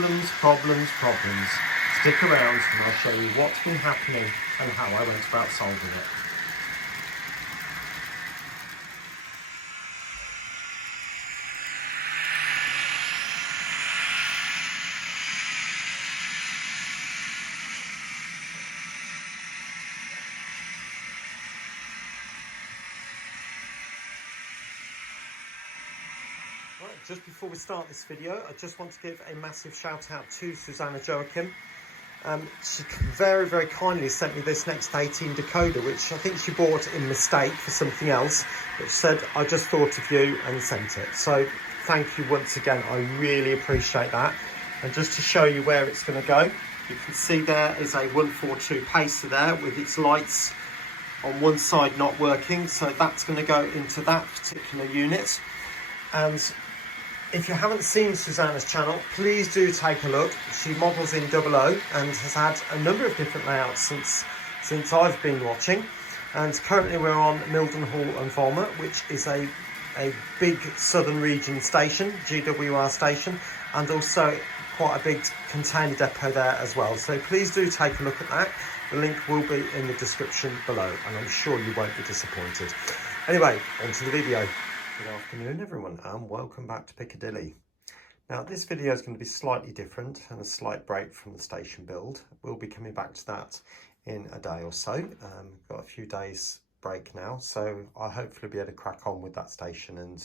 Problems, problems, problems. Stick around and I'll show you what's been happening and how I went about solving it. Right, just before we start this video, I just want to give a massive shout out to Susanna Joachim. She very, very kindly sent me this Next 18 decoder, which I think she bought in mistake for something else, but she said, I just thought of you and sent it. So thank you once again, I really appreciate that. And just to show you where it's going to go, you can see there is a 142 pacer there with its lights on one side not working, so that's going to go into that particular unit. And if you haven't seen Susanna's channel, please do take a look. She models in 00 and has had a number of different layouts since I've been watching. And currently we're on MILLENHALL and VOLMER, which is a big southern region station, GWR station, and also quite a big container depot there as well. So please do take a look at that. The link will be in the description below, and I'm sure you won't be disappointed. Anyway, on to the video. Good afternoon everyone and welcome back to Piccadilly. Now this video is going to be slightly different and a slight break from the station build. We'll be coming back to that in a day or so. Got a few days break now, so I'll hopefully be able to crack on with that station and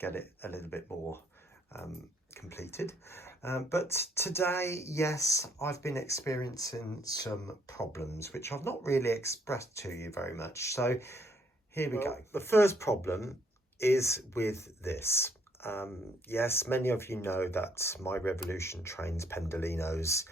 get it a little bit more completed. But today, yes, I've been experiencing some problems which I've not really expressed to you very much. So here we go. The first problem is with this. Yes, many of you know that my Revolution trains Pendolinos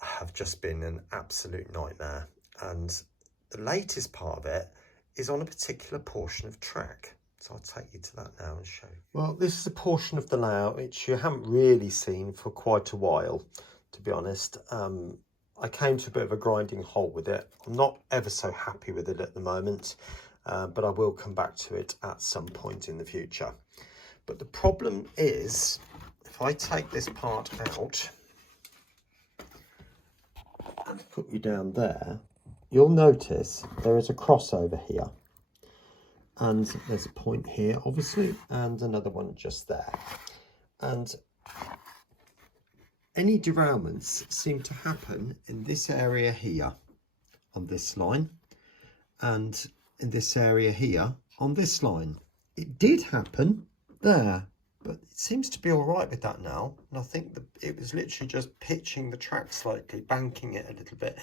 have just been an absolute nightmare, and the latest part of it is on a particular portion of track. So I'll take you to that now and show you. Well, this is a portion of the layout which you haven't really seen for quite a while, to be honest. I came to a bit of a grinding halt with it. I'm not ever so happy with it at the moment. But I will come back to it at some point in the future. But the problem is, if I take this part out and put you down there, you'll notice there is a crossover here. And there's a point here, obviously, and another one just there. And any derailments seem to happen in this area here, on this line, and in this area here on this line. It did happen there, but it seems to be all right with that now, and I think that it was literally just pitching the track slightly, banking it a little bit,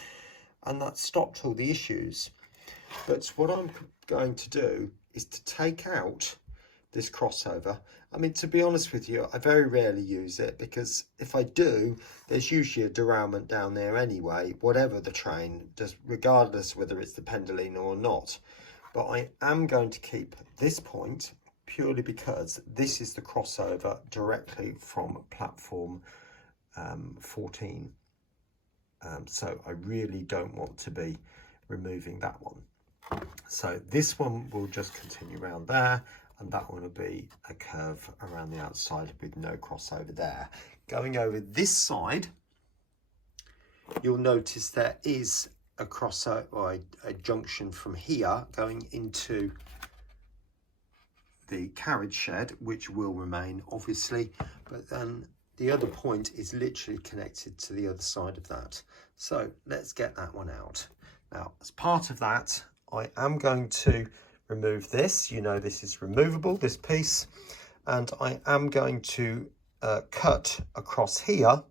and that stopped all the issues. But what I'm going to do is to take out this crossover. I mean, to be honest with you, I very rarely use it, because if I do, there's usually a derailment down there anyway, whatever the train, just regardless whether it's the Pendolino or not. But I am going to keep this point purely because this is the crossover directly from platform 14. So I really don't want to be removing that one. So this one will just continue around there, and that one will be a curve around the outside with no crossover there. Going over this side, you'll notice there is a crossover, or a junction from here going into the carriage shed, which will remain obviously, but then the other point is literally connected to the other side of that. So let's get that one out. Now, as part of that, I am going to remove this. You know, this is removable, this piece, and I am going to cut across here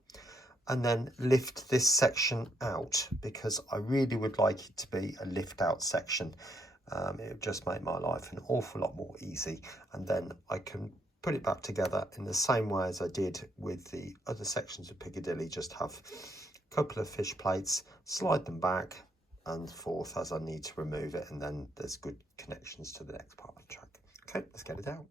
and then lift this section out, because I really would like it to be a lift out section. It would just make my life an awful lot more easy, and then I can put it back together in the same way as I did with the other sections of Piccadilly. Just have a couple of fish plates, slide them back and forth as I need to remove it, and then there's good connections to the next part of the track. Okay, let's get it out.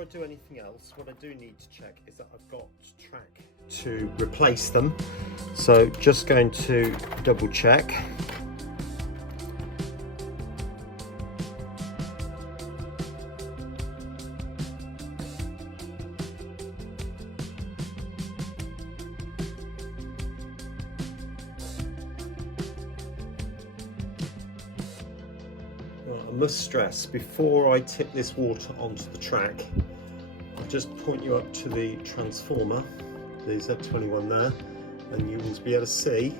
before I do anything else, what I do need to check is that I've got track to replace them. So just going to double check. I must stress, before I tip this water onto the track, I'll just point you up to the transformer, the Z21 there, and you will be able to see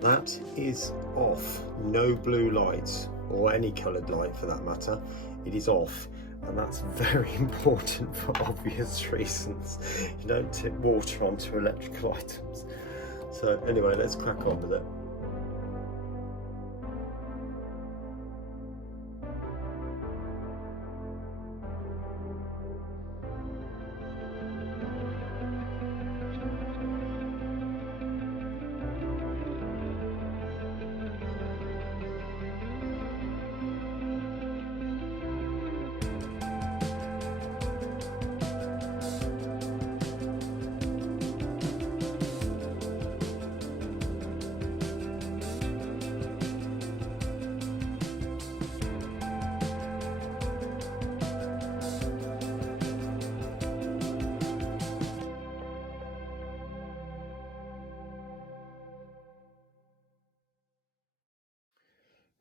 that is off. No blue lights, or any coloured light for that matter. It is off, and that's very important for obvious reasons. You don't tip water onto electrical items. So anyway, let's crack on with it.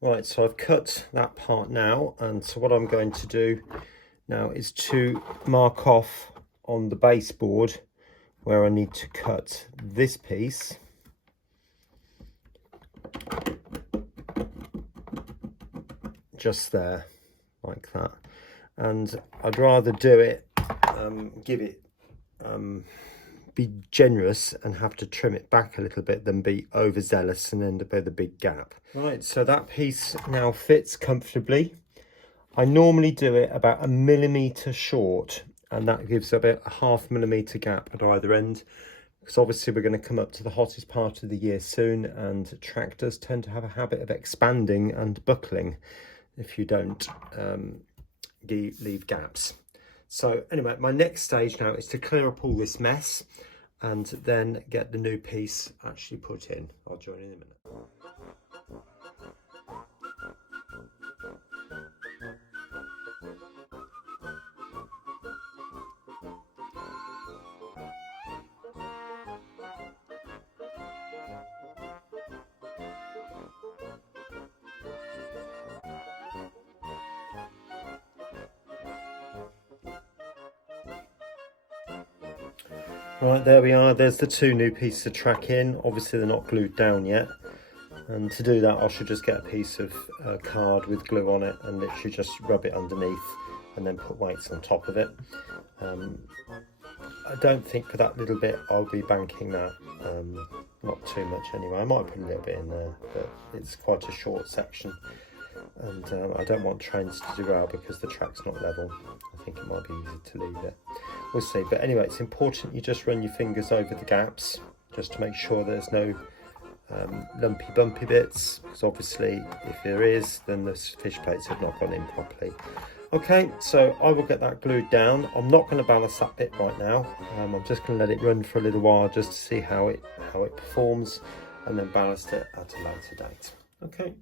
Right, so I've cut that part now, and so what I'm going to do now is to mark off on the baseboard where I need to cut this piece. Just there, like that. And I'd rather do it, be generous and have to trim it back a little bit than be overzealous and end up with a big gap. Right, so that piece now fits comfortably. I normally do it about 1 millimetre short, and that gives about a 0.5 millimetre gap at either end, because obviously we're going to come up to the hottest part of the year soon, and tractors tend to have a habit of expanding and buckling if you don't leave gaps. So anyway, my next stage now is to clear up all this mess and then get the new piece actually put in. I'll join in a minute. Right, there we are. There's the two new pieces of track in. Obviously they're not glued down yet, and to do that I should just get a piece of card with glue on it and literally just rub it underneath and then put weights on top of it. I don't think for that little bit I'll be banking that, not too much anyway. I might put a little bit in there, but it's quite a short section, and I don't want trains to derail because the track's not level. I think it might be easy to leave it. We'll see. But anyway, it's important you just run your fingers over the gaps just to make sure there's no lumpy bumpy bits, because obviously if there is, then the fish plates have not gone in properly. Okay, so I will get that glued down. I'm not going to ballast that bit right now. I'm just going to let it run for a little while just to see how it performs, and then ballast it at a later date. Okay.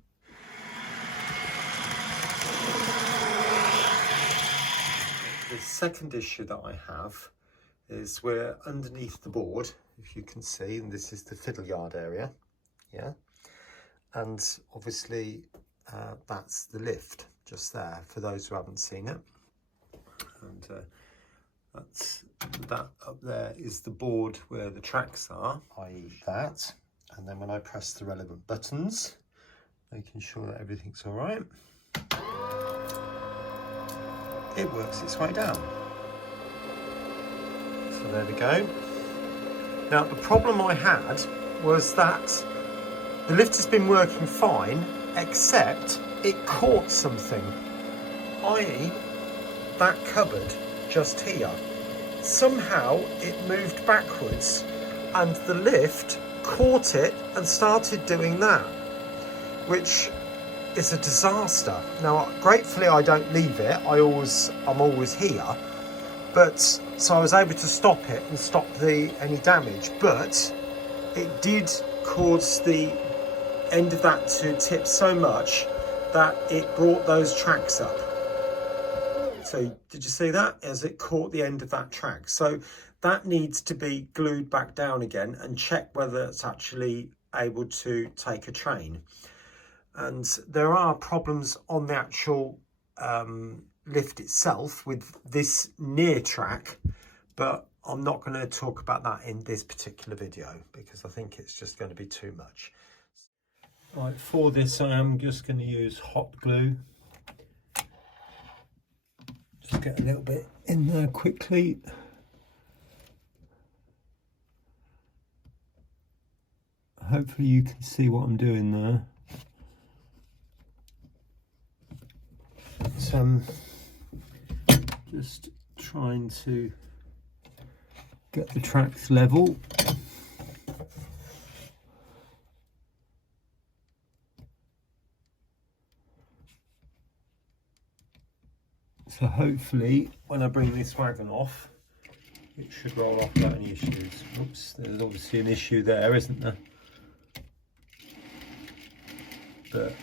The second issue that I have is we're underneath the board, if you can see, and this is the fiddle yard area, yeah, and obviously that's the lift just there for those who haven't seen it, and that up there is the board where the tracks are, i.e. that, and then when I press the relevant buttons, making sure that everything's all right, it works its way down. So there we go. Now the problem I had was that the lift has been working fine, except it caught something, i.e. that cupboard just here. Somehow it moved backwards and the lift caught it and started doing that, which is a disaster. Now, gratefully I don't leave it. I'm always here, But so I was able to stop it and stop any damage, but it did cause the end of that to tip so much that it brought those tracks up. So did you see that as it caught the end of that track? So that needs to be glued back down again and check whether it's actually able to take a train. And there are problems on the actual lift itself with this near track, but I'm not going to talk about that in this particular video because I think it's just going to be too much. Right, for this I am just going to use hot glue. Just get a little bit in there quickly. Hopefully you can see what I'm doing there. So I'm just trying to get the tracks level. So hopefully when I bring this wagon off, it should roll off without any issues. Oops, there's obviously an issue there, isn't there? But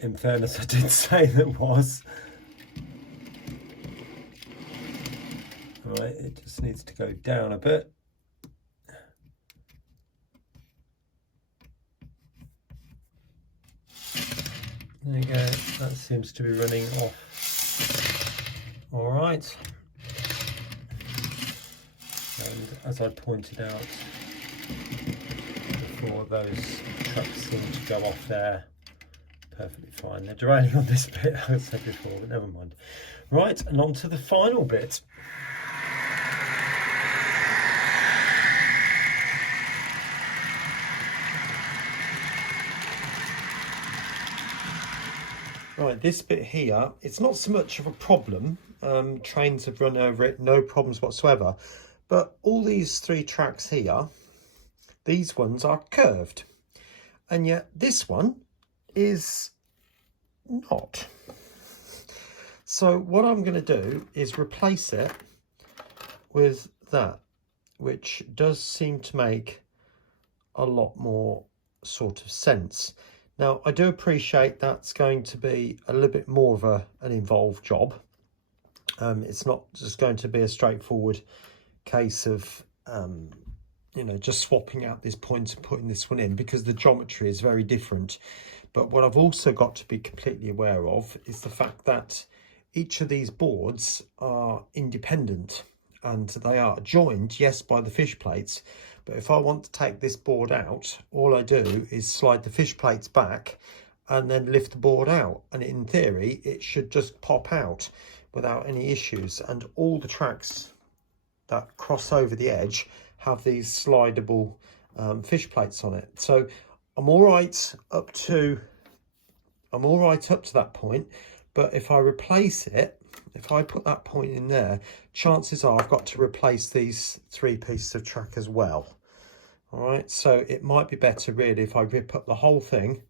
in fairness, I did say there was. Right, it just needs to go down a bit. There you go, that seems to be running off. All right. And as I pointed out before, those trucks seem to go off there perfectly fine. They're derailing on this bit, I said before, but never mind. Right, and on to the final bit. Right, this bit here, it's not so much of a problem. Trains have run over it, no problems whatsoever. But all these three tracks here, these ones are curved. And yet this one is not. So what I'm going to do is replace it with that, which does seem to make a lot more sort of sense. Now, I do appreciate that's going to be a little bit more of an involved job. It's not just going to be a straightforward case of, you know, just swapping out this point and putting this one in, because the geometry is very different. But what I've also got to be completely aware of is the fact that each of these boards are independent and they are joined, yes, by the fish plates. But if I want to take this board out, all I do is slide the fish plates back and then lift the board out. And in theory, it should just pop out without any issues. And all the tracks that cross over the edge have these slidable fish plates on it. So I'm all right up to that point. But if I replace it, if I put that point in there, chances are I've got to replace these three pieces of track as well. All right, so it might be better really if I rip up the whole thing.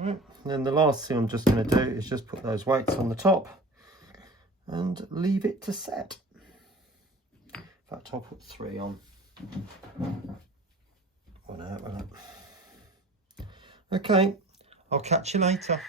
Right. And then the last thing I'm just going to do is just put those weights on the top and leave it to set. In fact, I'll put 3 on. One out, one up. Okay, I'll catch you later.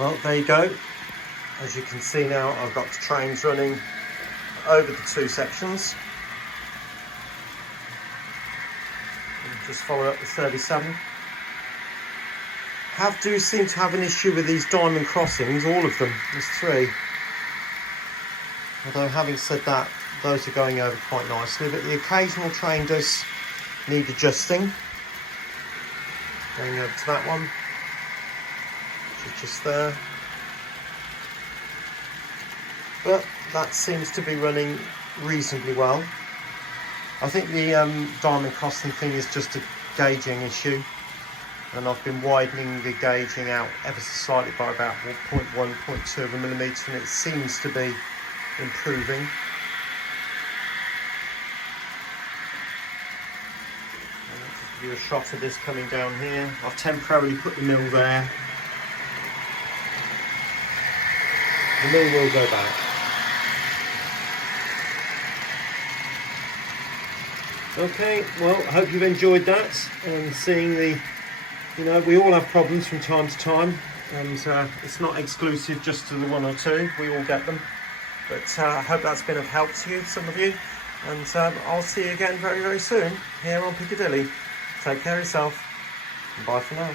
Well, there you go. As you can see now, I've got the trains running over the two sections. And just follow up the 37. Do seem to have an issue with these diamond crossings, all of them. There's 3. Although having said that, those are going over quite nicely, but the occasional train does need adjusting. Going over to that one, which is just there. But that seems to be running reasonably well. I think the diamond crossing thing is just a gauging issue, and I've been widening the gauging out ever so slightly by about 0.1, 0.2 of a millimetre, and it seems to be improving. I'll give you a shot of this coming down here. I've temporarily put the mill there. The mill will go back. Okay, well, I hope you've enjoyed that, and seeing the, you know, we all have problems from time to time, and it's not exclusive just to the 1 or 2, we all get them. But I hope that's been of help to you, some of you, and I'll see you again very, very soon here on Piccadilly. Take care of yourself, and bye for now.